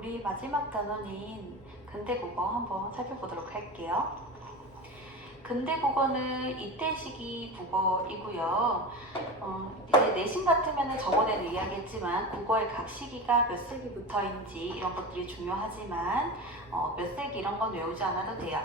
우리 마지막 단원인 근대국어 한번 살펴보도록 할게요. 근대국어는 이때식이 국어이고요. 이제 내신 같으면 저번에도 이야기했지만 국어의 각 시기가 몇 세기부터인지 이런 것들이 중요하지만 몇 세기 이런 건 외우지 않아도 돼요.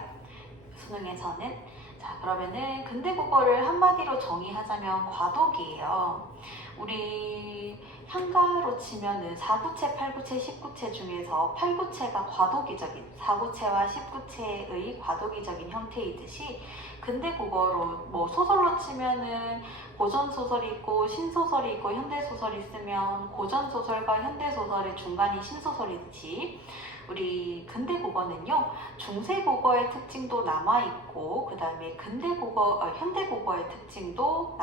수능에서는. 자, 그러면은 근대국어를 한마디로 정의하자면 과독이에요. 우리 향가로 치면은 4구체, 8구체, 10구체 중에서 8구체가 과도기적인 4구체와 10구체의 과도기적인 형태이듯이 근대국어로 뭐 소설로 치면은 고전소설이 있고 신소설이 있고 현대소설이 있으면 고전소설과 현대소설의 중간이 신소설이듯이 우리 근대국어는요 중세국어의 특징도 남아있고 그 다음에 현대국어의 특징도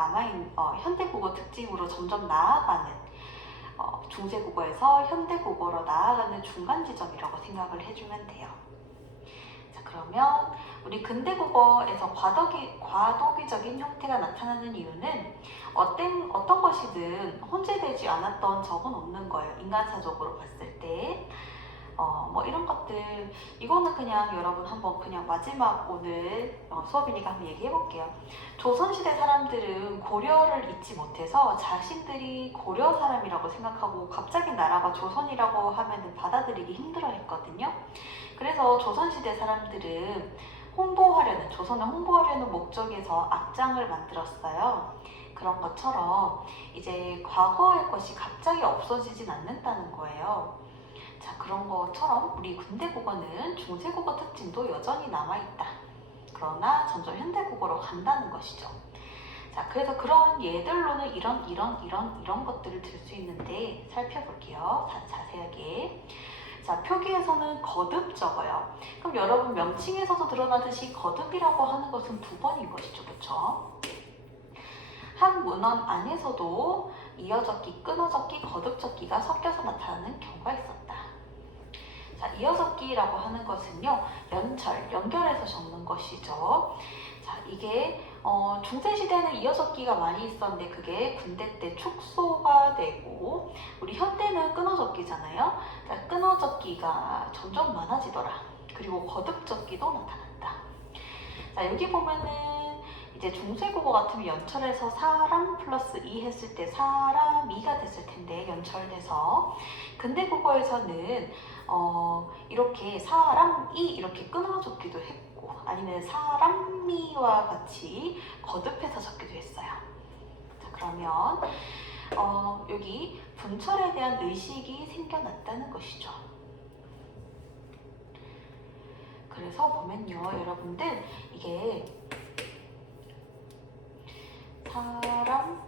현대국어 특징으로 점점 나아가는 중세국어에서 현대국어로 나아가는 중간 지점이라고 생각을 해주면 돼요. 자, 그러면 우리 근대국어에서 과도기적인 형태가 나타나는 이유는 어떤 것이든 혼재되지 않았던 적은 없는 거예요. 인간사적으로 봤을 때. 뭐 이런 것들 이거는 그냥 여러분 한번 그냥 마지막 오늘 수업이니까 한번 얘기해 볼게요. 조선시대 사람들은 고려를 잊지 못해서 자신들이 고려 사람이라고 생각하고 갑자기 나라가 조선이라고 하면은 받아들이기 힘들어 했거든요. 그래서 조선시대 사람들은 조선을 홍보하려는 목적에서 악장을 만들었어요. 그런 것처럼 이제 과거의 것이 갑자기 없어지진 않는다는 거예요. 자, 그런 것처럼 우리 근대국어는 중세국어 특징도 여전히 남아있다. 그러나 점점 현대국어로 간다는 것이죠. 자, 그래서 그런 예들로는 이런 것들을 들 수 있는데 살펴볼게요. 자세하게. 자, 표기에서는 거듭 적어요. 그럼 여러분 명칭에서도 드러나듯이 거듭이라고 하는 것은 두 번인 것이죠. 그렇죠? 한 문헌 안에서도 이어적기, 끊어적기, 거듭적기가 섞여서 나타나는 경우가 있었다. 자, 이어적기라고 하는 것은요, 연결해서 적는 것이죠. 자, 이게 중세시대는 이어적기가 많이 있었는데 그게 군대 때 축소가 되고 우리 현대는 끊어적기잖아요. 자, 끊어적기가 점점 많아지더라. 그리고 거듭적기도 나타난다. 자, 여기 보면은 이제 중세국어 같으면 연철해서 사람 플러스 이 했을 때 사람이가 됐을 텐데 연철돼서 근대국어에서는 이렇게 사람이 이렇게 끊어 적기도 했고 아니면 사람이와 같이 거듭해서 적기도 했어요. 자, 그러면 여기 분철에 대한 의식이 생겨났다는 것이죠. 그래서 보면요 여러분들 이게 사람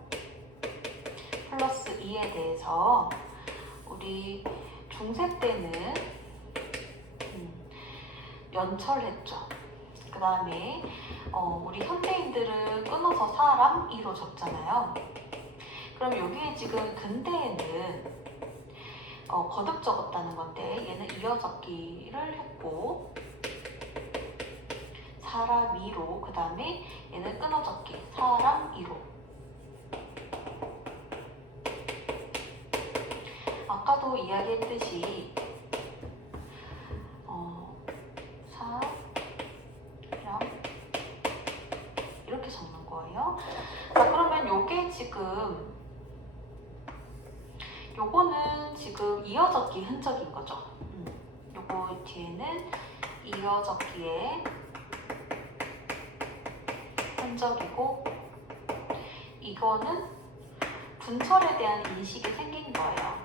플러스 2에 대해서 우리 중세 때는 연철했죠. 그 다음에 우리 현대인들은 끊어서 사람 2로 적잖아요. 그럼 여기에 지금 근대에는 거듭 적었다는 건데 얘는 이어적기를 했고 사람 2로 그 다음에 얘는 끊어적기 사람 2로 아까도 이야기했듯이 사람 이렇게 적는 거예요. 자, 그러면 요거는 지금 이어적기 흔적인 거죠. 요거 뒤에는 이어적기의 흔적이고 이거는 분철에 대한 인식이 생긴 거예요.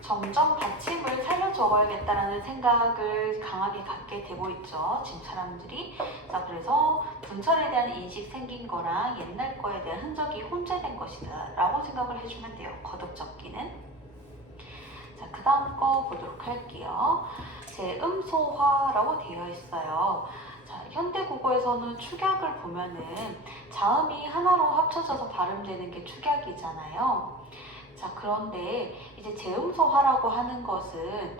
점점 받침을 살려 적어야겠다라는 생각을 강하게 갖게 되고 있죠. 지금 사람들이. 자, 그래서 분철에 대한 인식 생긴 거랑 옛날 거에 대한 흔적이 혼재된 것이다 라고 생각을 해주면 돼요. 거듭적기는. 자, 그 다음 거 보도록 할게요. 제음소화라고 되어 있어요. 자, 현대국어에서는 축약을 보면은 자음이 하나로 합쳐져서 발음되는 게 축약이잖아요. 자, 그런데 이제 제음소화라고 하는 것은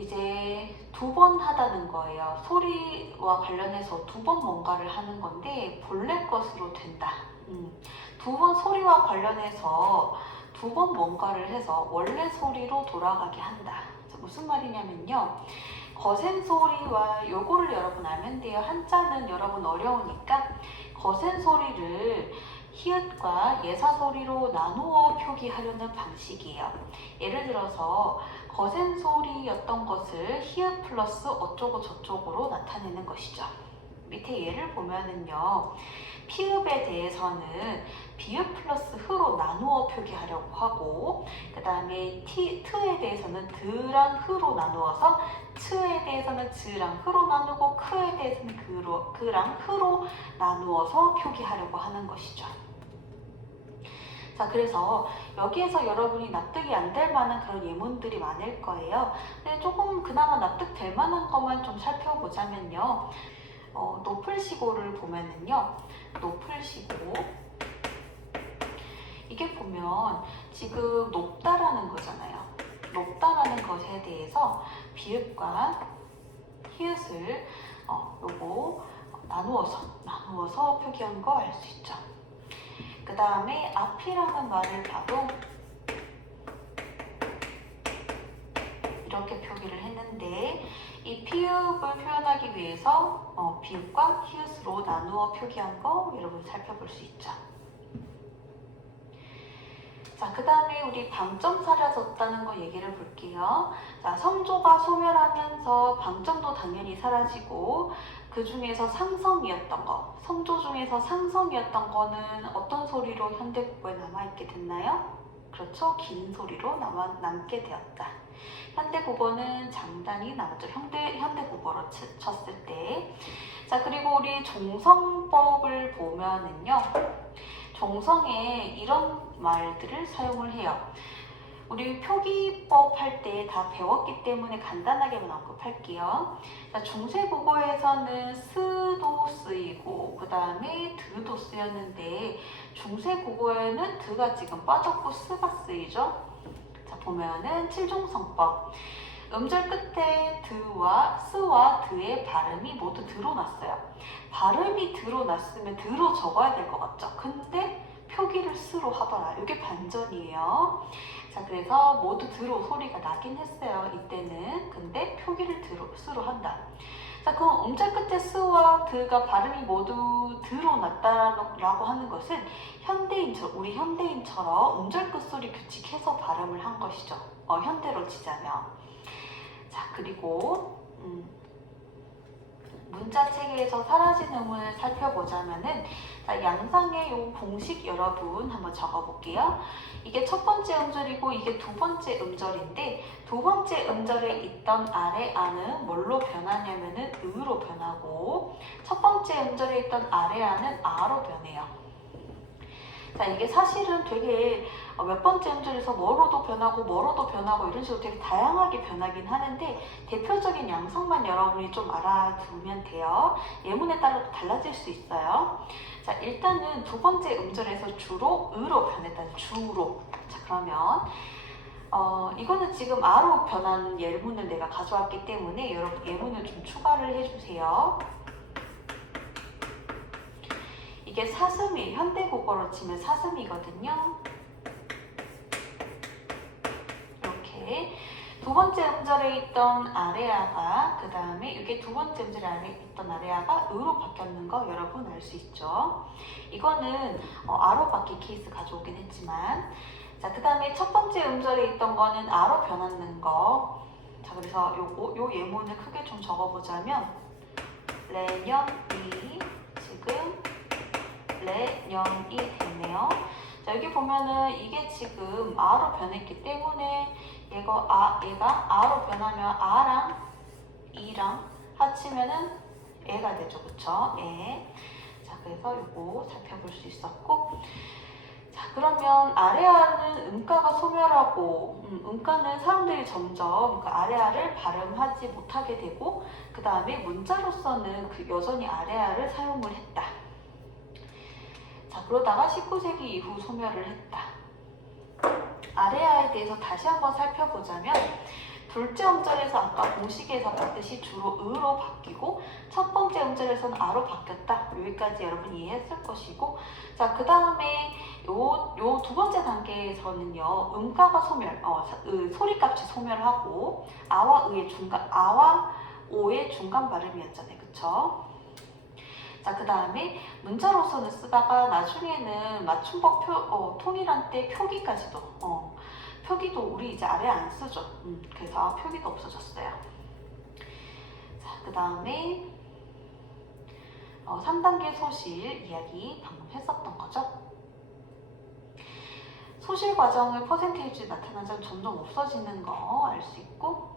이제 2번 하다는 거예요. 소리와 관련해서 2번 뭔가를 하는 건데 본래 것으로 된다. 2번 소리와 관련해서 2번 뭔가를 해서 원래 소리로 돌아가게 한다. 무슨 말이냐면요. 거센 소리와 요거를 여러분 알면 돼요. 한자는 여러분 어려우니까 거센 소리를 히읗과 예사 소리로 나누어 표기하려는 방식이에요. 예를 들어서 거센 소리였던 것을 히읗 플러스 어쩌고 저쩌고로 나타내는 것이죠. 밑에 예를 보면은요. 피읍에 대해서는 비읍 플러스 흐로 나누어 표기하려고 하고 그 다음에 트에 대해서는 드랑 흐로 나누어서 츠에 대해서는 즈랑 흐로 나누고 크에 대해서는 그랑 흐로 나누어서 표기하려고 하는 것이죠. 자, 그래서 여기에서 여러분이 납득이 안 될 만한 그런 예문들이 많을 거예요. 근데 조금 그나마 납득될 만한 것만 좀 살펴보자면요. 노플시고를 보면은요. 노플시고 이게 보면 지금 높다라는 거잖아요. 높다라는 것에 대해서 비읍과 히읗을 요거 나누어서 표기한 거 알 수 있죠. 그 다음에 앞이라는 말을 봐도 이렇게 표기를 했는데 이 피읍을 표현하기 위해서 비읍과 히읗으로 나누어 표기한 거 여러분 살펴볼 수 있죠. 자, 그 다음에 우리 방점 사라졌다는 거 얘기를 볼게요. 자, 성조가 소멸하면서 방점도 당연히 사라지고 그 중에서 상성이었던 거, 성조 중에서 상성이었던 거는 어떤 소리로 현대국어에 남아있게 됐나요? 그렇죠. 긴 소리로 남게 되었다. 현대국어는 장단이 남았죠. 현대국어로 쳤을 때. 자, 그리고 우리 종성법을 보면은요. 종성에 이런 말들을 사용을 해요. 우리 표기법 할 때 다 배웠기 때문에 간단하게만 언급할게요. 자, 중세국어에서는 스도 쓰이고 그 다음에 드도 쓰였는데 중세국어에는 드가 지금 빠졌고 스가 쓰이죠. 자, 보면은 칠종성법. 음절 끝에 드와 스와 드의 발음이 모두 드러났어요. 발음이 드러났으면 드로 적어야 될 것 같죠. 근데 표기를 스로 하더라. 이게 반전이에요. 자, 그래서 모두 드로 소리가 나긴 했어요. 이때는. 근데 표기를 스로 한다. 자, 그럼 음절 끝에 스와 드가 발음이 모두 드러났다라고 하는 것은 우리 현대인처럼 음절 끝소리 규칙해서 발음을 한 것이죠. 현대로 치자면. 자, 그리고 문자 체계에서 사라진 음을 살펴보자면은 자, 양상의 요 공식 여러분 한번 적어볼게요. 이게 첫 번째 음절이고 이게 두 번째 음절인데 두 번째 음절에 있던 아래 아는 뭘로 변하냐면은 으로 변하고 첫 번째 음절에 있던 아래 아는 아로 변해요. 자, 이게 사실은 되게 몇 번째 음절에서 뭐로도 변하고 이런 식으로 되게 다양하게 변하긴 하는데 대표적인 양상만 여러분이 좀 알아두면 돼요. 예문에 따라 달라질 수 있어요. 자, 일단은 두 번째 음절에서 주로 으로 변했다는 주로. 자, 그러면 이거는 지금 아로 변한 예문을 내가 가져왔기 때문에 여러분 예문을 좀 추가를 해주세요. 이게 사슴이 현대국어로 치면 사슴이거든요. 이렇게 두 번째 음절에 있던 아래아가 그 다음에 이게 두 번째 음절에 있던 아래아가 으로 바뀌었는 거 여러분 알 수 있죠. 이거는 아로 바뀐 케이스 가져오긴 했지만 자, 그 다음에 첫 번째 음절에 있던 거는 아로 변하는 거. 자, 그래서 요 예문을 크게 좀 적어보자면 레년이 지금 레년이 됐네요. 자, 여기 보면은 이게 지금 아로 변했기 때문에 얘가 아로 변하면 아랑 이랑 합치면은 애가 되죠. 그쵸? 애. 자, 그래서 요거 살펴볼 수 있었고 자, 그러면 아래아는 음가가 소멸하고 음가는 사람들이 점점 그 아래아를 발음하지 못하게 되고 그 다음에 문자로서는 여전히 아래아를 사용을 했다. 자, 그러다가 19세기 이후 소멸을 했다. 아래아에 대해서 다시 한번 살펴보자면 둘째 음절에서 아까 공식에서 봤듯이 주로 으로 바뀌고 첫 번째 음절에서는 아로 바뀌었다. 여기까지 여러분 이해했을 것이고, 자, 그 다음에 요 두 번째 단계에서는요, 음가가 소멸, 소리값이 소멸하고 아와 오의 중간 발음이었잖아요. 그쵸? 자, 그 다음에 문자로서는 쓰다가 나중에는 맞춤법 통일한 때 표기까지도, 표기도 우리 이제 아래 안 쓰죠. 그래서 표기도 없어졌어요. 자, 그 다음에 3단계 소실 이야기 방금 했었던 거죠. 소실 과정을 퍼센테이지 나타나자 점점 없어지는 거 알 수 있고,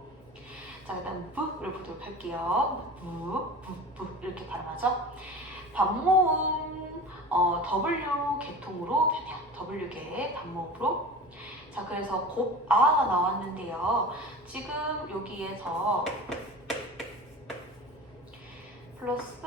자, 그 다음 부를 보도록 할게요. 부 이렇게 발음하죠. 반모음 W 계통으로 변해요. W계 반모음으로. 자, 그래서 곱 아가 나왔는데요. 지금 여기에서 플러스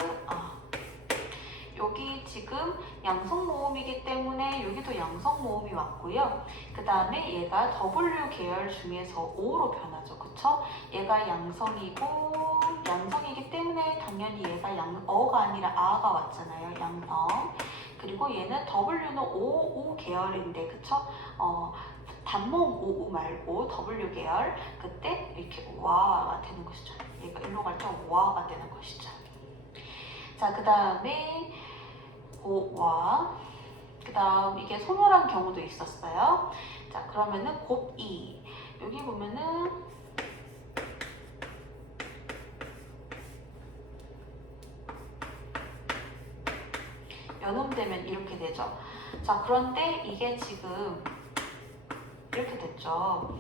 여기 지금 양성모음이기 때문에 여기도 양성모음이 왔고요. 그 다음에 얘가 W 계열 중에서 O로 변하죠. 그쵸? 얘가 양성이기 때문에 당연히 얘가 어가 아니라 아가 왔잖아요. 양성. 그리고 얘는 W는 O 계열인데, 그쵸? 단모음 O 말고 W 계열. 그때 이렇게 와가 되는 것이죠. 얘가 일로 갈 때 와가 되는 것이죠. 자, 그 다음에 고와, 그 다음 이게 소멸한 경우도 있었어요. 자, 그러면은 곱이, 여기 보면은 연음되면 이렇게 되죠. 자, 그런데 이게 지금 이렇게 됐죠.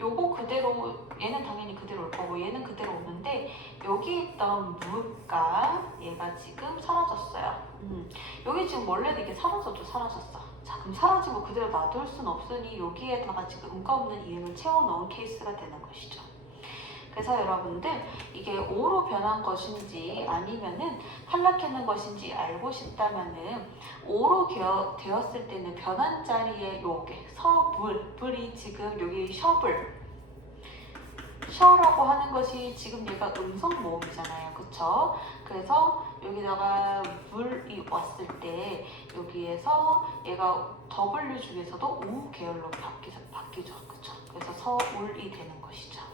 요거 그대로, 얘는 당연히 그대로 올 거고 얘는 그대로 오는데 여기 있던 무가 얘가 지금 사라졌어요. 여기 지금 원래는 이게 사라져도 사라졌어. 자, 그럼 사라지고 그대로 놔둘 수는 없으니 여기에다가 지금 음가 없는 이음을 채워 넣은 케이스가 되는 것이죠. 그래서 여러분들 이게 O로 변한 것인지 아니면은 탈락하는 것인지 알고 싶다면은 O로 되었을 때는 변한 자리에 요게 불이 지금 여기 셔라고 하는 것이 지금 얘가 음성 모음이잖아요. 그쵸? 그래서 여기다가 물이 왔을 때 여기에서 얘가 W 중에서도 우 계열로 바뀌죠. 그쵸? 그래서 서울이 되는 것이죠.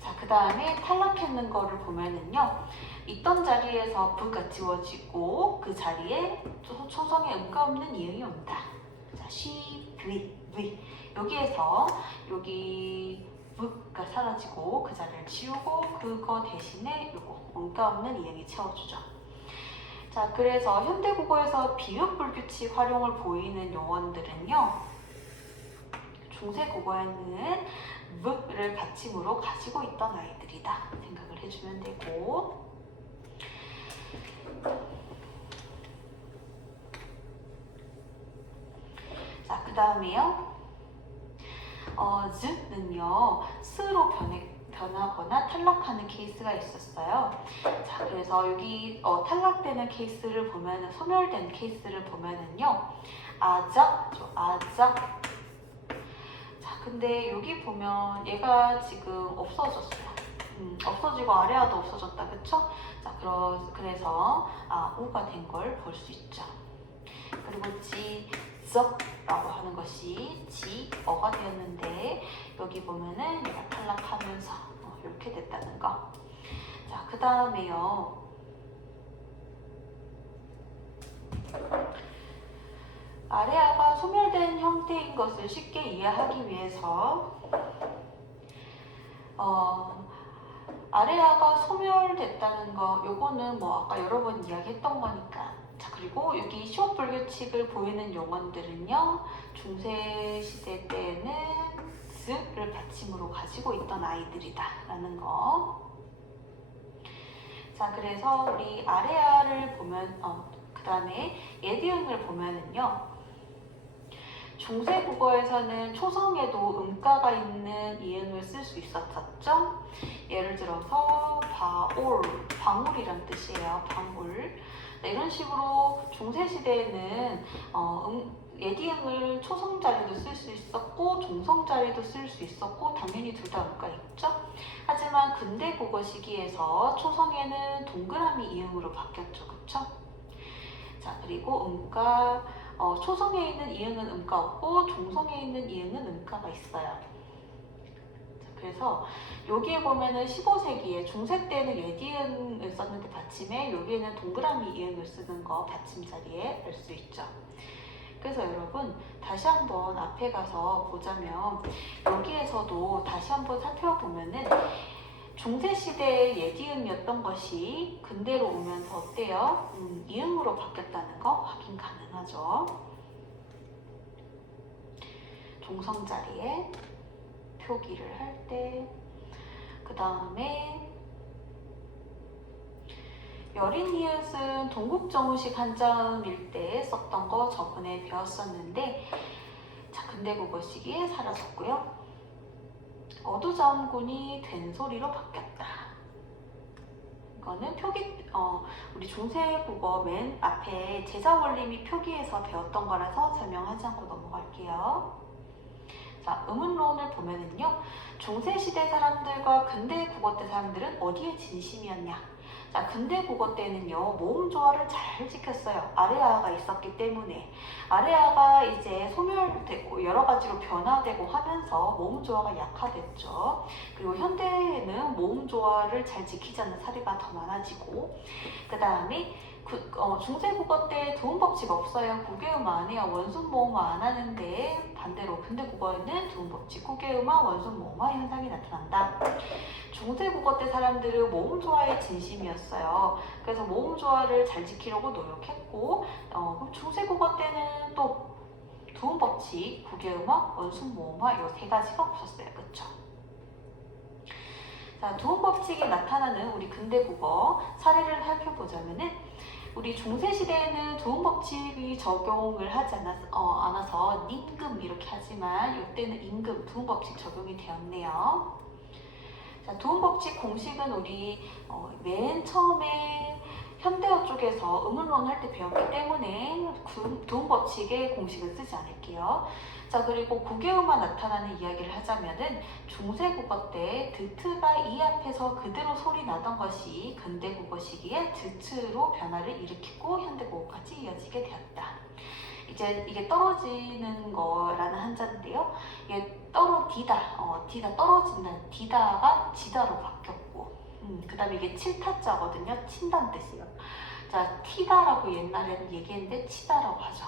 자, 그 다음에 탈락했는 거를 보면은요, 있던 자리에서 부가 지워지고 그 자리에 초성에 음가 없는 이응이 온다. 자, 시, 위. 여기에서 여기 부가 사라지고 그 자리를 지우고 그거 대신에 요거 음가 없는 이응이 채워주죠. 자, 그래서 현대국어에서 비읍불규칙 활용을 보이는 용어들은요, 중세국어에는 를 받침으로 가지고 있던 아이들이다 생각을 해주면 되고, 자, 그 다음에요, 즈는요 스로 변하거나 탈락하는 케이스가 있었어요. 자, 그래서 여기 탈락되는 케이스를 보면, 소멸된 케이스를 보면은요, 아작. 근데 여기 보면 얘가 지금 없어졌어요. 없어지고 아래아도 없어졌다. 그쵸? 자, 그래서 우가 된 걸 볼 수 있죠. 그리고 지적라고 하는 것이 지어가 되었는데 여기 보면은 얘가 탈락하면서 이렇게 됐다는 거. 자, 그 다음에요. 아래아가 소멸된 형태인 것을 쉽게 이해하기 위해서 아래아가 소멸됐다는 거, 요거는 뭐 아까 여러 번 이야기했던 거니까. 자, 그리고 여기 시옷 불규칙을 보이는 용어들은요, 중세 시대 때는 즈를 받침으로 가지고 있던 아이들이다 라는 거. 자, 그래서 우리 아래아를 보면, 그 다음에 예디음을 보면은요, 중세국어에서는 초성에도 음가가 있는 이응을 쓸 수 있었죠. 예를 들어서 바올, 방울이란 뜻이에요. 방울. 이런 식으로 중세시대에는 예디응을 초성 자리도 쓸 수 있었고 종성 자리도 쓸 수 있었고 당연히 둘 다 음가 있죠. 하지만 근대 국어 시기에서 초성에는 동그라미 이응으로 바뀌었죠. 그쵸? 자, 그리고 음가 초성에 있는 이응은 음가 없고 종성에 있는 이응은 음가가 있어요. 자, 그래서 여기에 보면은 15세기에 중세 때는 예디응을 썼는데 받침에 여기에는 동그라미 이응을 쓰는 거 받침 자리에 알 수 있죠. 그래서 여러분 다시 한번 앞에 가서 보자면 여기에서도 다시 한번 살펴보면은 중세시대의 예디응이었던 것이 근대로 오면서 어때요? 이응으로 바뀌었다는 거 확인 가능하죠. 종성 자리에 표기를 할 때, 그 다음에 여린 이웃은 동국정우식 한자음일 때 썼던 거 저번에 배웠었는데, 자, 근대 국어 시기에 사라졌고요. 어두점군이 된 소리로 바뀌었다. 이거는 표기, 우리 중세국어 맨 앞에 제자원리 및 표기에서 배웠던 거라서 설명하지 않고 넘어갈게요. 자, 음운론을 보면은요, 중세시대 사람들과 근대 국어 때 사람들은 어디에 진심이었냐? 자, 근대 국어 때는요, 모음 조화를 잘 지켰어요. 아래아가 있었기 때문에. 아래아가 이제 소멸되고 여러 가지로 변화되고 하면서 모음 조화가 약화됐죠. 그리고 현대에는 모음 조화를 잘 지키지 않는 사례가 더 많아지고, 그 다음에 중세 국어 때 두음 법칙 없어요. 구개음화 안 해요. 원순 모음화 안 하는데 반대로 근대 국어에는 두음 법칙, 구개음화, 원순 모음화 현상이 나타난다. 중세 국어 때 사람들은 모음 조화에 진심이었어요. 그래서 모음 조화를 잘 지키려고 노력했고, 중세 국어 때는 또 두음 법칙, 구개음화, 원순 모음화 이 세 가지가 없었어요. 그쵸? 자, 두음 법칙이 나타나는 우리 근대 국어 사례를 살펴보자면은 우리 중세시대에는 두음 법칙이 적용을 하지 않아서 임금 이렇게 하지만 이때는 임금, 두음 법칙 적용이 되었네요. 자, 두음 법칙 공식은 우리 맨 처음에 현대어 쪽에서 음운론 할 때 배웠기 때문에 두음 법칙의 공식은 쓰지 않을게요. 자, 그리고 구개음화 나타나는 이야기를 하자면은 중세 국어 때 드트가 이 앞에서 그대로 소리 나던 것이 근대 국어 시기에 드트로 변화를 일으키고 현대 국어까지 이어지게 되었다. 이제 이게 떨어지는 거라는 한자인데요. 이게 디다 떨어진다는 디다가 지다로 바뀌었고, 그 다음에 이게 칠타자거든요. 친다는 뜻이에요. 자, 티다라고 옛날에는 얘기했는데 치다라고 하죠.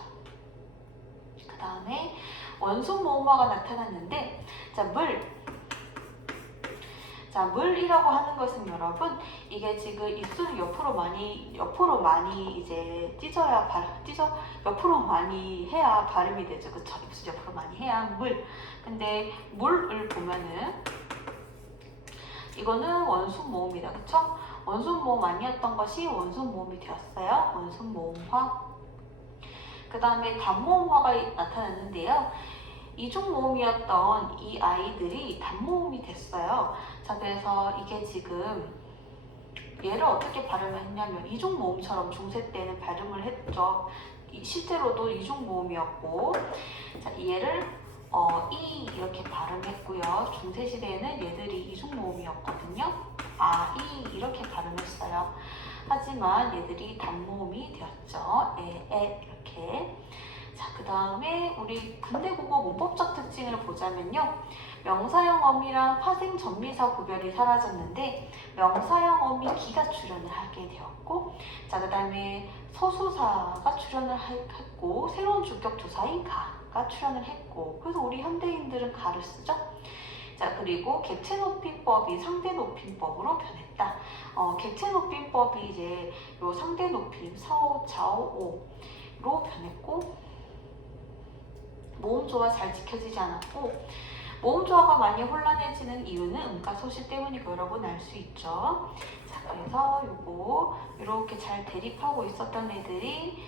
그 다음에 원순 모음화가 나타났는데, 자, 물이라고 하는 것은 여러분, 이게 지금 입술을 옆으로 많이 이제 옆으로 많이 해야 발음이 되죠. 그쵸? 입술 옆으로 많이 해야 물. 근데 물을 보면은, 이거는 원순 모음이다. 그쵸? 원순 모음 아니었던 것이 원순 모음이 되었어요. 원순 모음화. 그 다음에 단모음화가 나타났는데요. 이중 모음이었던 이 아이들이 단모음이 됐어요. 자, 그래서 이게 지금 얘를 어떻게 발음을 했냐면 이중 모음처럼 중세 때는 발음을 했죠. 실제로도 이중 모음이었고, 자, 얘를 이 이렇게 발음했고요. 중세 시대에는 얘들이 이중 모음이었거든요. 이 이렇게 발음했어요. 하지만 얘들이 단모음이 되었죠. 이렇게. 자, 그 다음에 우리 근대 국어 문법적 특징을 보자면요. 명사형 어미랑 파생 전미사 구별이 사라졌는데 명사형 어미 기가 출현을 하게 되었고, 자, 그 다음에 서수사가 출현을 했고, 새로운 주격 조사인 가가 출현을 했고, 그래서 우리 현대인들은 가를 쓰죠. 자, 그리고 객체 높임법이 상대 높임법으로 변했다. 객체 높임법이 이제 요 상대 높임 사오, 자오, 오로 변했고, 모음 조화 잘 지켜지지 않았고, 모음조화가 많이 혼란해지는 이유는 음가 소실 때문이고 여러분 알 수 있죠. 자, 그래서 요거 이렇게 잘 대립하고 있었던 애들이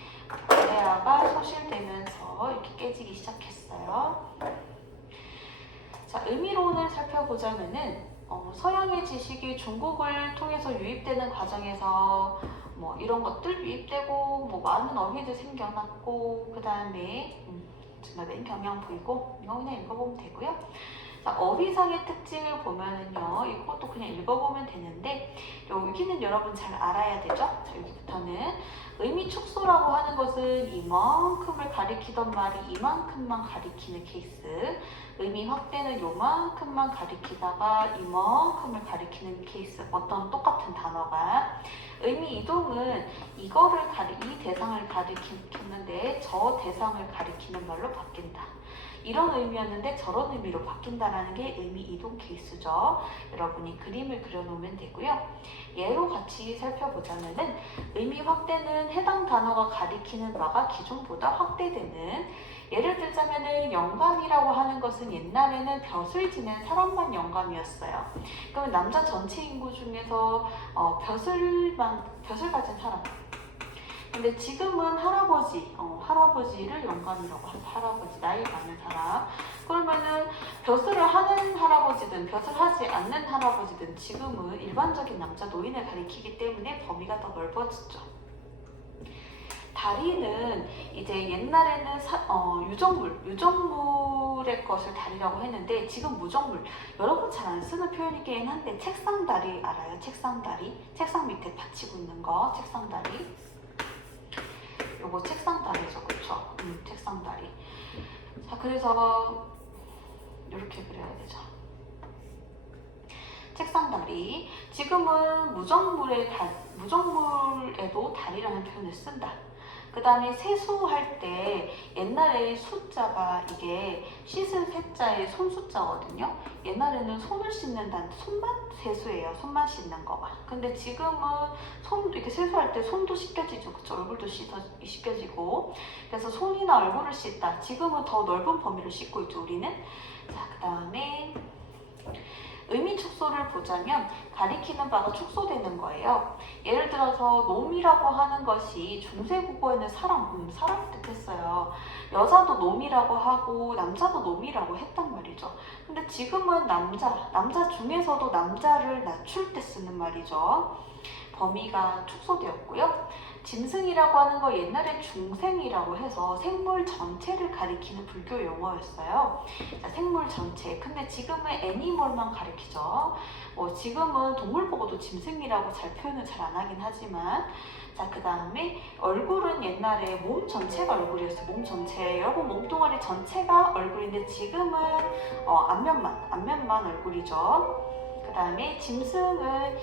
아래아가 소실되면서 이렇게 깨지기 시작했어요. 자, 의미론을 살펴보자면은 서양의 지식이 중국을 통해서 유입되는 과정에서 뭐 이런 것들 유입되고 뭐 많은 어휘도 생겨났고 그 다음에 맨 경향 보이고 이거 그냥 읽어보면 되고요. 자, 어휘상의 특징을 보면은요, 이것도 그냥 읽어보면 되는데 여기는 여러분 잘 알아야 되죠. 자, 여기부터는 의미 축소라고 하는 것은 이만큼을 가리키던 말이 이만큼만 가리키는 케이스, 의미 확대는 요만큼만 가리키다가 이만큼을 가리키는 케이스. 어떤 똑같은 단어가 의미 이동은 이 대상을 가리키는데 저 대상을 가리키는 말로 바뀐다. 이런 의미였는데 저런 의미로 바뀐다라는 게 의미 이동 케이스죠. 여러분이 그림을 그려놓으면 되고요. 예로 같이 살펴보자면은 의미 확대는 해당 단어가 가리키는 바가 기존보다 확대되는, 예를 들자면은 영감이라고 하는 것은 옛날에는 벼슬 지낸 사람만 영감이었어요. 그러면 남자 전체 인구 중에서 벼슬 가진 사람. 근데 지금은 할아버지를 영감이라고 하죠. 할아버지, 나이 많은 사람. 그러면은 벼슬을 하는 할아버지든 벼슬 하지 않는 할아버지든 지금은 일반적인 남자 노인을 가리키기 때문에 범위가 더 넓어졌죠. 다리는 이제 옛날에는 유정물의 것을 다리라고 했는데 지금 무정물. 여러분 잘 안 쓰는 표현이긴 한데 책상 다리 알아요? 책상 다리? 책상 밑에 받치고 있는 거, 책상 다리. 요거 책상 다리죠, 그쵸? 책상 다리. 자, 그래서 이렇게 그려야 되죠. 책상 다리. 지금은 무정물에도 다리라는 표현을 쓴다. 그 다음에 세수할 때 옛날에 숫자가 이게 씻은 세자의 손숫자거든요. 옛날에는 손을 씻는다는 손만 세수예요. 손만 씻는 거가. 근데 지금은 이렇게 세수할 때 손도 씻겨지죠. 그쵸? 얼굴도 씻겨지고. 그래서 손이나 얼굴을 씻다. 지금은 더 넓은 범위를 씻고 있죠, 우리는. 자, 그 다음에 의미 축소를 보자면 가리키는 바가 축소되는 거예요. 예를 들어서 놈이라고 하는 것이 중세국어에는 사람을 뜻했어요. 여자도 놈이라고 하고 남자도 놈이라고 했단 말이죠. 근데 지금은 남자 중에서도 남자를 낮출 때 쓰는 말이죠. 범위가 축소되었고요. 짐승이라고 하는 거 옛날에 중생이라고 해서 생물 전체를 가리키는 불교 용어였어요. 자, 생물 전체. 근데 지금은 애니멀만 가리키죠. 지금은 동물 보고도 짐승이라고 표현을 잘 안 하긴 하지만, 자, 그 다음에 얼굴은 옛날에 몸 전체가 얼굴이었어요. 몸 전체. 여러분 몸뚱아리 전체가 얼굴인데 지금은 앞면만 얼굴이죠. 그 다음에 짐승은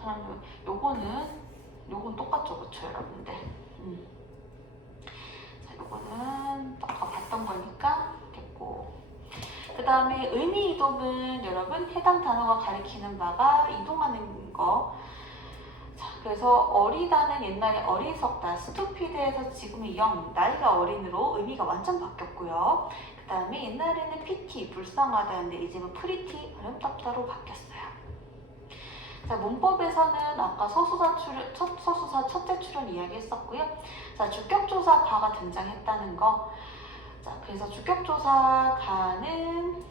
사람들 요건 똑같죠, 그쵸, 여러분들. 자, 요거는 아까 봤던 거니까 됐고. 그 다음에 의미 이동은 여러분 해당 단어가 가리키는 바가 이동하는 거. 자, 그래서 어리다는 옛날에 어리석다, 스투피드에서 지금은 영, 나이가 어린으로 의미가 완전 바뀌었고요. 그 다음에 옛날에는 피티, 불쌍하다는데 이제는 프리티, 어렵답다로 바뀌었어요. 자, 문법에서는 아까 서수사 첫째 출현 이야기했었고요. 자, 주격조사 가가 등장했다는 거. 자, 그래서 주격조사 가는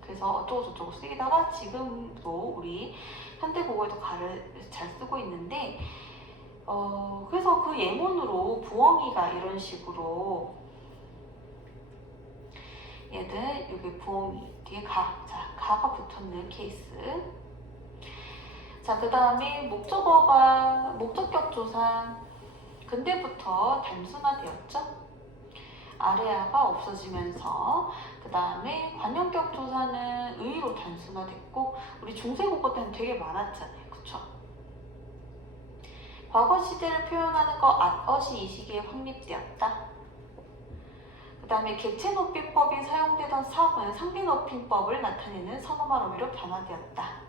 그래서 어쩌고저쩌고 쓰이다가 지금도 우리 현대국어에도 가를 잘 쓰고 있는데 그래서 그 예문으로 부엉이가 이런 식으로 얘들 여기 부엉이 뒤에 가가 붙었는 케이스. 자, 그 다음에 목적격 조사 근대부터 단순화되었죠. 아래아가 없어지면서 그 다음에 관용격 조사는 의의로 단순화됐고 우리 중세국어 때는 되게 많았잖아요. 그쵸? 과거 시대를 표현하는 거 at엇이 이 시기에 확립되었다. 그 다음에 객체높이법이 사용되던 삽은 상대높임법을 나타내는 선어말 어휘로 변화되었다.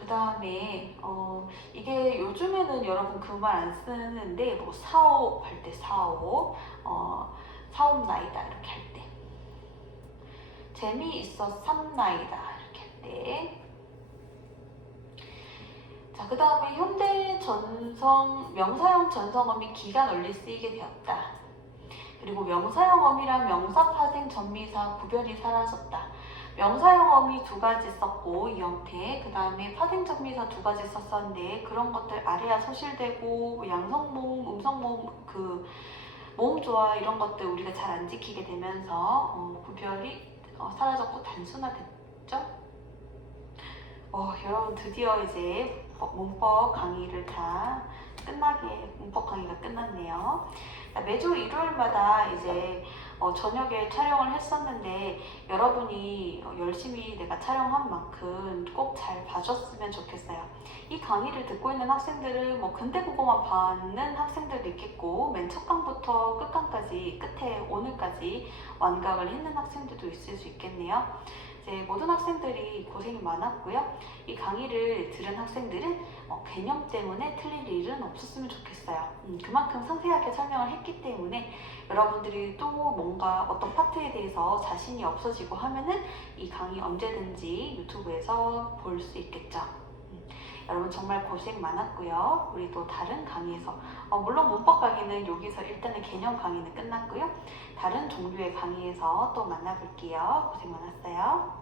그 다음에 이게 요즘에는 여러분 그 말 안 쓰는데 뭐 사업 할 때 사업, 사옵나이다 이렇게 할 때, 재미있었삼나이다 이렇게 할 때. 자, 그 다음에 현대 전성, 명사형 전성어미 기가 널리 쓰이게 되었다. 그리고 명사형 어미랑 명사, 파생, 전미사 구별이 사라졌다. 명사형 어미 두 가지 썼고 이 형태, 그 다음에 파생, 전미사 두 가지 썼었는데 그런 것들 아래야 소실되고 양성모음, 음성모음, 그 모음조화 이런 것들 우리가 잘 안 지키게 되면서 구별이 사라졌고 단순화됐죠. 여러분 드디어 이제 문법 강의를 다 끝나게 문법 강의가 끝났네요. 매주 일요일마다 이제 저녁에 촬영을 했었는데 여러분이 열심히 내가 촬영한 만큼 꼭 잘 봐줬으면 좋겠어요. 이 강의를 듣고 있는 학생들은 뭐 근대국어만 받는 학생들도 있겠고 맨 첫 강부터 끝강까지 끝에 오늘까지 완강을 했는 학생들도 있을 수 있겠네요. 이제 모든 학생들이 고생이 많았고요. 이 강의를 들은 학생들은 개념 때문에 틀릴 일은 없었으면 좋겠어요. 그만큼 상세하게 설명을 했기 때문에 여러분들이 또 뭔가 어떤 파트에 대해서 자신이 없어지고 하면은 이 강의 언제든지 유튜브에서 볼 수 있겠죠. 여러분 정말 고생 많았고요. 우리 또 다른 강의에서 물론 문법 강의는 여기서 일단은 개념 강의는 끝났고요. 다른 종류의 강의에서 또 만나볼게요. 고생 많았어요.